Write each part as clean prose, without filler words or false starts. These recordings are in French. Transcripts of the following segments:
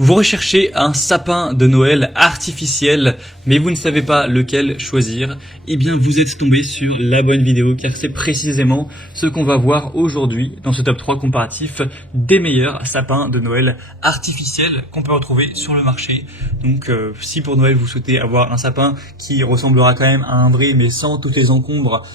Vous recherchez un sapin de Noël artificiel, mais vous ne savez pas lequel choisir. Eh bien, vous êtes tombé sur la bonne vidéo, car c'est précisément ce qu'on va voir aujourd'hui dans ce top 3 comparatif des meilleurs sapins de Noël artificiels qu'on peut retrouver sur le marché. Donc, si pour Noël vous souhaitez avoir un sapin qui ressemblera quand même à un vrai, mais sans toutes les encombres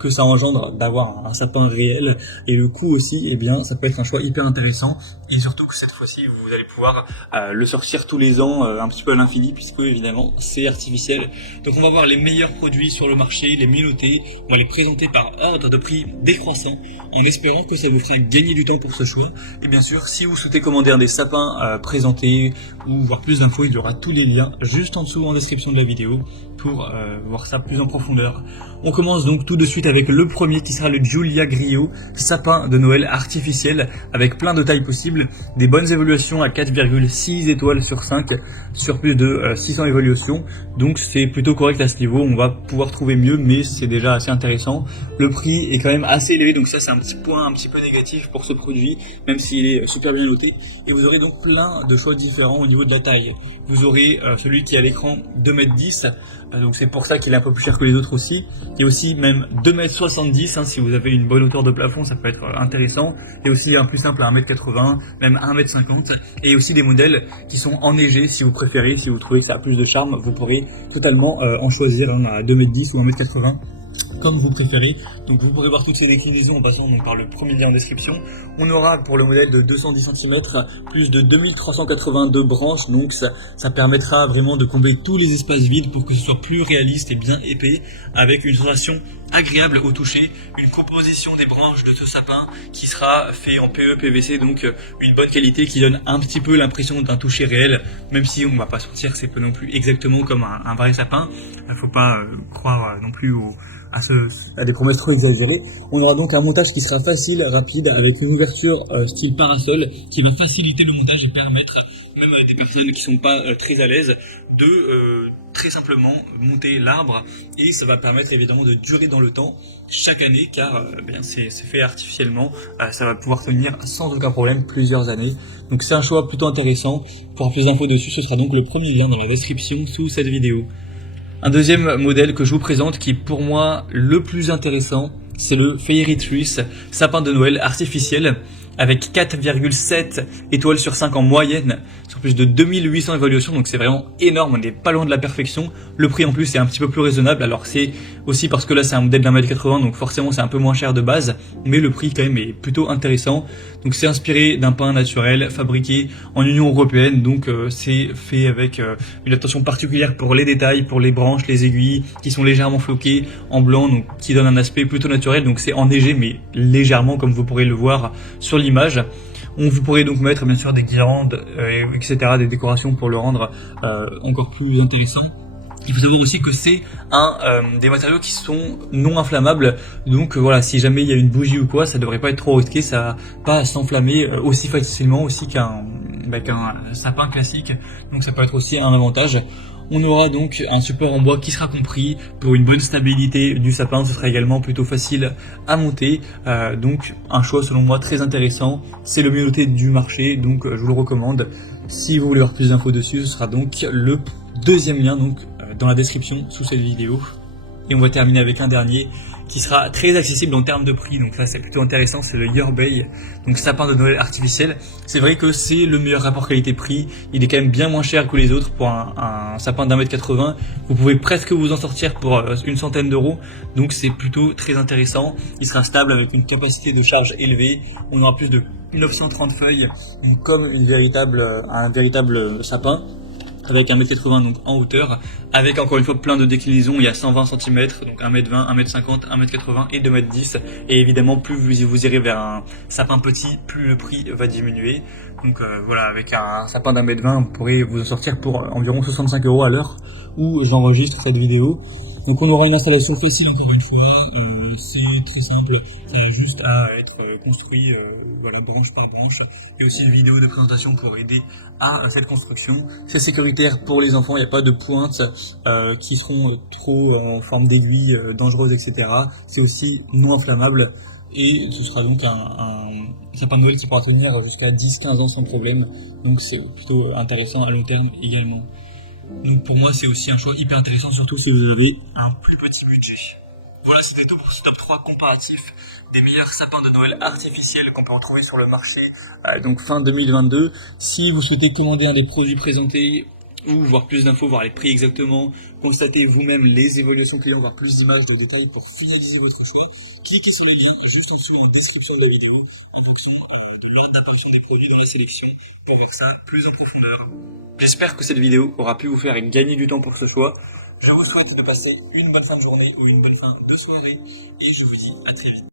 que ça engendre d'avoir un sapin réel, et le coût aussi, eh bien, ça peut être un choix hyper intéressant. Et surtout que cette fois-ci, vous allez pouvoir le sortir tous les ans un petit peu à l'infini, puisque évidemment c'est artificiel. Donc on va voir les meilleurs produits sur le marché, les mieux notés, on va les présenter par ordre de prix décroissant, en espérant que ça vous fera gagner du temps pour ce choix. Et bien sûr, si vous souhaitez commander un des sapins présentés ou voir plus d'infos, il y aura tous les liens juste en dessous en description de la vidéo pour voir ça plus en profondeur. On commence donc tout de suite avec le premier qui sera le Giulia Griot, sapin de Noël artificiel avec plein de tailles possibles, des bonnes évaluations à 4,6 étoiles sur 5 sur plus de 600 évaluations, donc c'est plutôt correct à ce niveau. On va pouvoir trouver mieux, mais c'est déjà assez intéressant. Le prix est quand même assez élevé, donc ça c'est un petit point un petit peu négatif pour ce produit, même s'il est super bien noté. Et vous aurez donc plein de choix différents au niveau de la taille. Vous aurez celui qui a l'écran 2,10 m, donc c'est pour ça qu'il est un peu plus cher que les autres aussi. Et aussi même 2,70 m, si vous avez une bonne hauteur de plafond, ça peut être intéressant. Et aussi un plus simple à 1,80 m, même 1,50 m. Et aussi des modèles qui sont enneigés si vous préférez, si vous trouvez que ça a plus de charme, vous pourrez totalement en choisir un à 2,10 m ou 1,80 m. Comme vous préférez. Donc vous pourrez voir toutes ces déclinaisons en passant donc par le premier lien en description. On aura pour le modèle de 210 cm plus de 2382 branches, donc ça permettra vraiment de combler tous les espaces vides pour que ce soit plus réaliste et bien épais, avec une sensation agréable au toucher, une composition des branches de ce sapin qui sera fait en PE-PVC, donc une bonne qualité qui donne un petit peu l'impression d'un toucher réel, même si on va pas se mentir, c'est pas non plus exactement comme un vrai sapin. Faut pas croire non plus à des promesses trop exagérées. On aura donc un montage qui sera facile, rapide, avec une ouverture style parasol qui va faciliter le montage et permettre même à des personnes qui sont pas très à l'aise de très simplement monter l'arbre, et ça va permettre évidemment de durer dans le temps chaque année, car c'est fait artificiellement, ça va pouvoir tenir sans aucun problème plusieurs années. Donc c'est un choix plutôt intéressant. Pour avoir plus d'infos dessus, ce sera donc le premier lien dans la description sous cette vidéo. Un deuxième modèle que je vous présente qui est pour moi le plus intéressant, c'est le Fairy Trees, sapin de Noël artificiel avec 4,7 étoiles sur 5 en moyenne, sur plus de 2800 évaluations, donc c'est vraiment énorme, on n'est pas loin de la perfection. Le prix en plus est un petit peu plus raisonnable, alors c'est aussi parce que là c'est un modèle d'1,80 m, donc forcément c'est un peu moins cher de base, mais le prix quand même est plutôt intéressant. Donc c'est inspiré d'un pin naturel fabriqué en Union Européenne, donc c'est fait avec une attention particulière pour les détails, pour les branches, les aiguilles qui sont légèrement floquées en blanc, donc qui donne un aspect plutôt naturel. Donc c'est enneigé mais légèrement, comme vous pourrez le voir sur l'image. Vous pourrez donc mettre bien sûr des guirlandes, etc., des décorations pour le rendre encore plus intéressant. Il faut savoir aussi que c'est des matériaux qui sont non inflammables, donc voilà, si jamais il y a une bougie ou quoi, ça devrait pas être trop risqué, ça va pas s'enflammer aussi facilement aussi qu'un sapin classique, donc ça peut être aussi un avantage. On aura donc un support en bois qui sera compris pour une bonne stabilité du sapin, ce sera également plutôt facile à monter, donc un choix selon moi très intéressant, c'est le mieux noté du marché, donc je vous le recommande. Si vous voulez avoir plus d'infos dessus, ce sera donc le deuxième lien donc dans la description sous cette vidéo. Et on va terminer avec un dernier qui sera très accessible en termes de prix, donc là c'est plutôt intéressant, c'est le Yerbay, donc sapin de Noël artificiel. C'est vrai que c'est le meilleur rapport qualité-prix, il est quand même bien moins cher que les autres pour un sapin d'1,80 m. Vous pouvez presque vous en sortir pour une centaine d'euros, donc c'est plutôt très intéressant. Il sera stable avec une capacité de charge élevée, on aura plus de 930 feuilles, comme un véritable sapin, avec 1,80 m donc en hauteur, avec encore une fois plein de déclinaisons. Il y a 120 cm, donc 1,20 m, 1,50 m, 1,80 m et 2,10 m. Et évidemment, plus vous irez vers un sapin petit, plus le prix va diminuer. Donc voilà, avec un sapin d'1,20 m, vous pourrez vous en sortir pour environ 65 € à l'heure où j'enregistre cette vidéo. Donc on aura une installation facile encore une fois, c'est très simple, ça a juste à être construit voilà, branche par branche, et aussi une vidéo de présentation pour aider à cette construction. C'est sécuritaire pour les enfants, il n'y a pas de pointes qui seront trop en forme d'aiguille, dangereuses, etc. C'est aussi non inflammable. et ce sera donc un sapin de Noël qui pourra tenir jusqu'à 10-15 ans sans problème, donc c'est plutôt intéressant à long terme également. Donc pour moi c'est aussi un choix hyper intéressant, surtout si vous avez un plus petit budget. Voilà, c'était tout pour ce top 3 comparatif des meilleurs sapins de Noël artificiels qu'on peut retrouver sur le marché donc fin 2022. Si vous souhaitez commander un des produits présentés ou voir plus d'infos, voir les prix exactement, constater vous-même les évaluations clients, voir plus d'images, de détails pour finaliser votre achat, cliquez sur le lien juste en dessous en description de la vidéo en fonction de l'ordre d'apparition des produits dans la sélection pour voir ça plus en profondeur. J'espère que cette vidéo aura pu vous faire gagner du temps pour ce choix. Je vous souhaite de passer une bonne fin de journée ou une bonne fin de soirée et je vous dis à très vite.